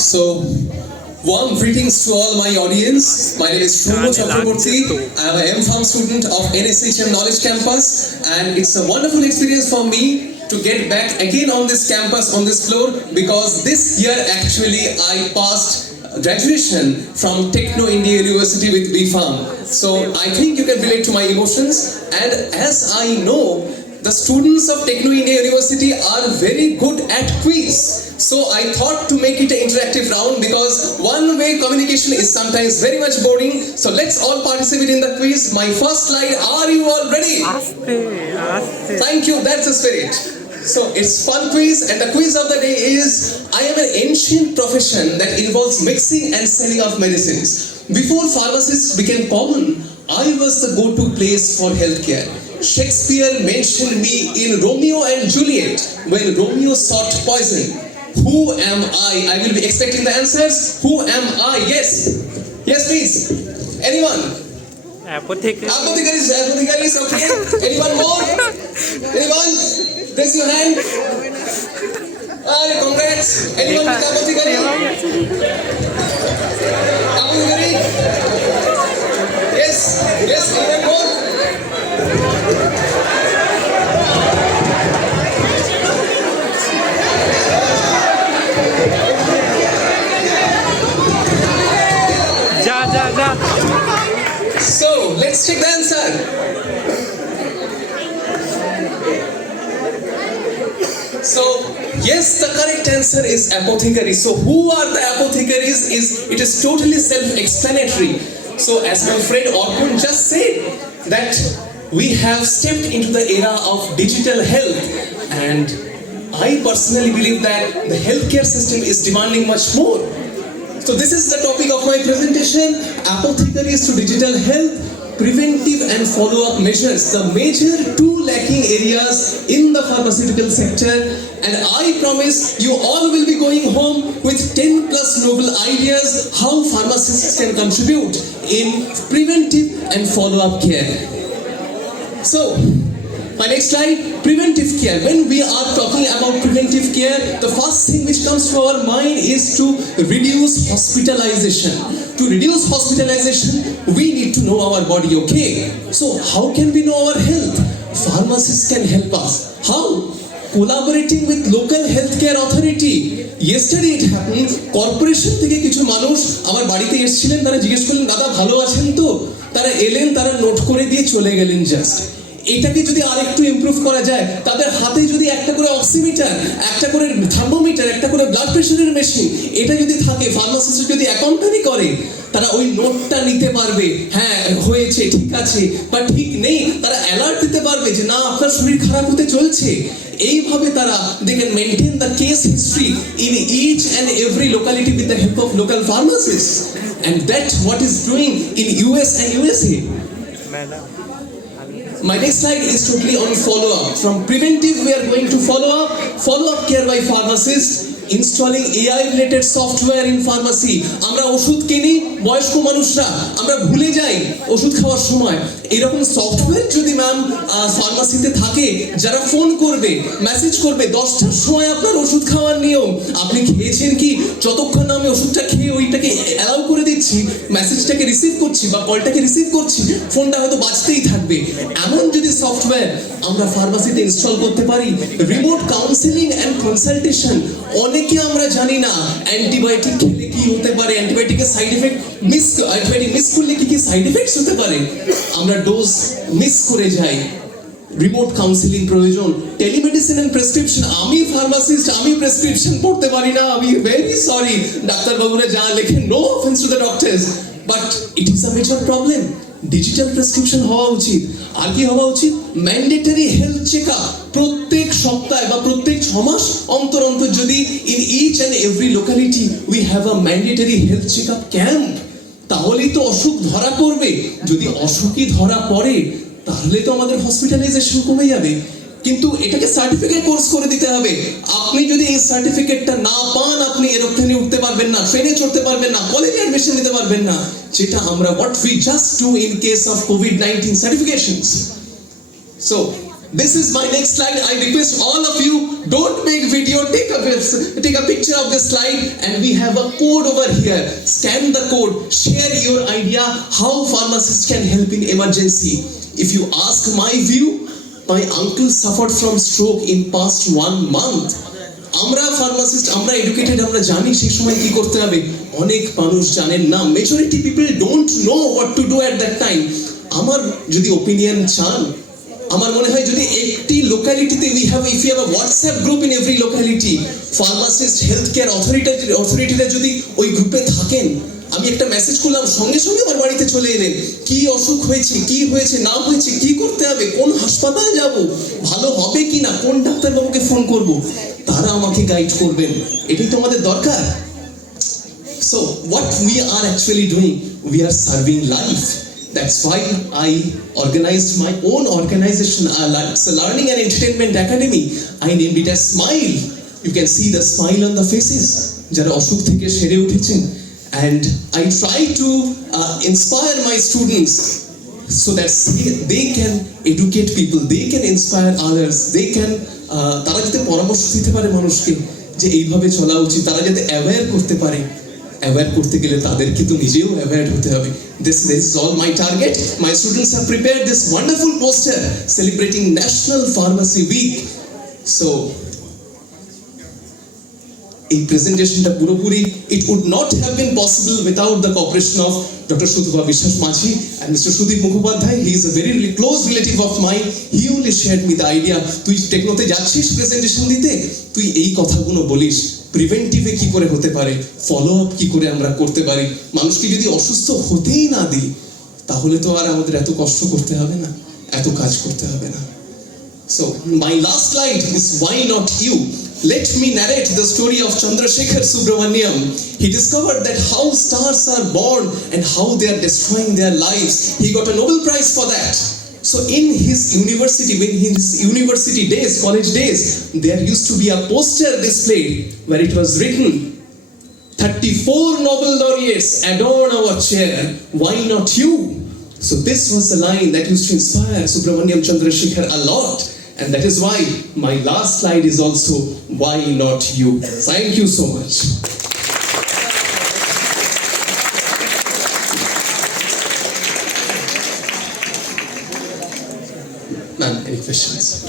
So, warm greetings to all my audience. My name is Shubho Chakraborty. I am an M.Pharm student of NSHM Knowledge Campus, and it's a wonderful experience for me to get back again on this campus, on this floor, because this year actually I passed graduation from Techno India University with B.Pharm. So I think you can relate to my emotions, and as I know, the students of Techno India University are very good at quiz. So I thought to make it an interactive round, because one-way communication is sometimes very much boring. So let's all participate in the quiz. My first slide, are you all ready? Thank you, that's the spirit. So it's fun quiz, and the quiz of the day is, I am an ancient profession that involves mixing and selling of medicines. Before pharmacists became common, I was the go-to place for healthcare. Shakespeare mentioned me in Romeo and Juliet when Romeo sought poison. Who am I? I will be expecting the answers. Who am I? Yes. Yes, please. Anyone? Apothecaries, okay. Anyone more? Anyone? Raise your hand. Congrats. Anyone with apothecary? Apothecary? Yes. Yes, anyone more? So, let's check the answer. So, yes, the correct answer is apothecary. So, who are the apothecaries? It is totally self-explanatory. So, as my friend Orkun just said, that we have stepped into the era of digital health, and I personally believe that the healthcare system is demanding much more. So this is the topic of my presentation, apothecaries to digital health, preventive and follow-up measures, the major two lacking areas in the pharmaceutical sector. And I promise you all will be going home with 10 plus noble ideas how pharmacists can contribute in preventive and follow-up care. So, my next slide, preventive care. When we are talking about preventive care, the first thing which comes to our mind is to reduce hospitalization. To reduce hospitalization, we need to know our body, okay? So, how can we know our health? Pharmacists can help us. How? Collaborating with local healthcare authority. Yesterday it happened, corporation থেকে কিছু মানুষ আমার বাড়িতে এসেছিলেন, তারা জিজ্ঞেস করলেন, দাদা ভালো আছেন তো? তারা এলেন, তারা নোট করে দিয়ে চলে গেলেন জাস্ট। এটাকে যদি আরেকটু ইমপ্রুভ করা যায়, তাদের হাতে যদি একটা করে অক্সিমিটার, একটা করে থার্মোমিটার, একটা করে ব্লাড প্রেশারের মেশিন, এটা যদি থাকে, ফার্মাসিস্ট যদি অ্যাকম্পানি করে, তারা ওই নোটটা নিতে পারবে, হ্যাঁ হয়েছে, ঠিক আছে, বা ঠিক নেই, তারা অ্যালার্ট দিতে পারবে যে না আপনার শরীর খারাপ হতে চলছে। এইভাবে তারা they can maintain the case history in each and every locality with the help of local pharmacists, and that's what is doing in US and USA. My next slide is totally on follow-up. From preventive, we are going to follow-up care by pharmacists, installing AI-related software in pharmacy. আমরা ওষুধ কিনি, বয়স্ক মানুষরা আমরা ভুলে যাই ওষুধ খাওয়ার সময়। এরকম সফটওয়্যার যদি ম্যাম ফার্মাসিতে থাকে, যারা ফোন করবে, মেসেজ করবে, 10টার সময় আপনার ওষুধ খাওয়ার নিয়ম, আপনি খেয়েছেন কি, যতক্ষণ না আমি ওষুধটা খেয়ে ওইটাকে অ্যালাউ করে দিচ্ছি, মেসেজটাকে রিসিভ করছি বা কলটাকে রিসিভ করছি, ফোনটা হয়তো বাজতেই থাকবে। এমন যদি সফটওয়্যার আমরা ফার্মাসিতে ইনস্টল করতে পারি, রিমোট কাউন্সেলিং অ্যান্ড কনসালটেশন। অনেকে আমরা জানি না অ্যান্টিবায়োটিক খেলে কি হতে পারে, অ্যান্টিবায়োটিকের সাইড এফেক্ট অ্যান্টিবায়োটিক মিস করলে কি সাইড এফেক্টস হতে পারে, আমরা ডোজ মিস করে যাই। রিমোট কাউন্সেলিং প্রয়োজন, টেলিমেডিসিন এন্ড প্রেসক্রিপশন। আমি ফার্মাসিস্ট, আমি প্রেসক্রিপশন পড়তে পারি না, আমি ভেরি সরি, ডাক্তারবাবুরা যা লেখেন, no offence to the doctors, but it is a major problem. Digital prescription হওয়া উচিত। আর কি হওয়া উচিত? ম্যান্ডেটরি হেলথ চেকআপ প্রত্যেক সপ্তাহে বা প্রত্যেক 6 মাস অন্তর অন্তর যদি in each and every locality we have a mandatory health checkup camp, তাহলেই তো অসুখ ধরা পড়বে। যদি অসুখই ধরা পড়ে, তাহলে তো আমাদের হসপিটালাইজেশন কমে যাবে। কিন্তু এটাকে সার্টিফিকেট কোর্স করে দিতে হবে। আপনি যদি এই সার্টিফিকেটটা না পান, আপনি এরোপ্লেনে উঠতে পারবেন না, ট্রেনে চড়তে পারবেন না, কলেজে অ্যাডমিশন নিতে পারবেন না, যেটা আমরা what we just do in case of COVID-19 certifications. So This is my next slide. I request all of you, don't make video, take a picture of this slide, and we have a code over here. Scan the code, share your idea how pharmacists can help in emergency. If you ask my view, my uncle suffered from stroke in past 1 month. আমরা ফার্মাসিস্ট, আমরা এডুকেটেড, আমরা জানি সেই সময় কি করতে হবে। অনেক মানুষ জানেন না, majority people don't know what to do at that time. আমার যদি ওপিনিয়ন চান, আমার মনে হয় যদি একটি লোকালিটিতে if you have a WhatsApp group in every locality, pharmacist health care অথরিটিরা যদি ওই গ্রুপে থাকেন, আমি একটা মেসেজ করলাম, সঙ্গে সঙ্গে আমার বাড়িতে চলে এলেন, কি অসুখ হয়েছে, কি হয়েছে না হয়েছে, কি করতে হবে, কোন হাসপাতালে যাব, ভালো হবে কি না, কোন ডাক্তারবাবুকে ফোন করব, তারা আমাকে গাইড করবেন। এটাই তো আমাদের দরকার। So what we are actually doing, we are serving life. That's why I organized my own organization, it's a learning and entertainment academy. I named it as Smile. You can see the smile on the faces, যারা অসুখ থেকে সেরে উঠেছেন। And I try to inspire my students so that they can educate people, they can inspire others, they can তারা যাতে পরামর্শ দিতে পারে মানুষকে যে এইভাবে চলা উচিত, তারা যাতে অ্যাওয়্যার করতে পারে। অ্যাওয়্যার করতে গেলে তাদেরকে তো নিজেও অ্যাওয়্যার হতে হবে। This is all my target. My students have prepared this wonderful poster celebrating National Pharmacy Week. So এই প্রেজেন্টেশনটা পুরোপুরি, it would not have been possible without the cooperation of Dr. Sudhubha Vishwas Majhi and Mr. Sudeep Mukhopadhyay. He is a very close relative of mine. He only shared me the idea. তুই টেকনোতে যাচ্ছিস প্রেজেন্টেশন দিতে, তুই এই কথাগুলো বলিস, প্রিভেন্টিভে কি করে হতে পারে, ফলো আপ কি করে আমরা করতে পারি, মানুষকে যদি অসুস্থ হতেই না দিই, তাহলে তো আর আমাদের এত কষ্ট করতে হবে না, এত কাজ করতে হবে না। So my last slide is why not you? Let me narrate the story of Chandrasekhar Subramaniam. He discovered that how stars are born and how they are destroying their lives. He got a Nobel Prize for that. So in his university, days, college days, there used to be a poster displayed where it was written, 34 Nobel laureates adorn our chair, why not you? So this was a line that used to inspire Subramaniam Chandrasekhar a lot. And that is why my last slide is also why not you. Thank you so much. Ma'am, any questions?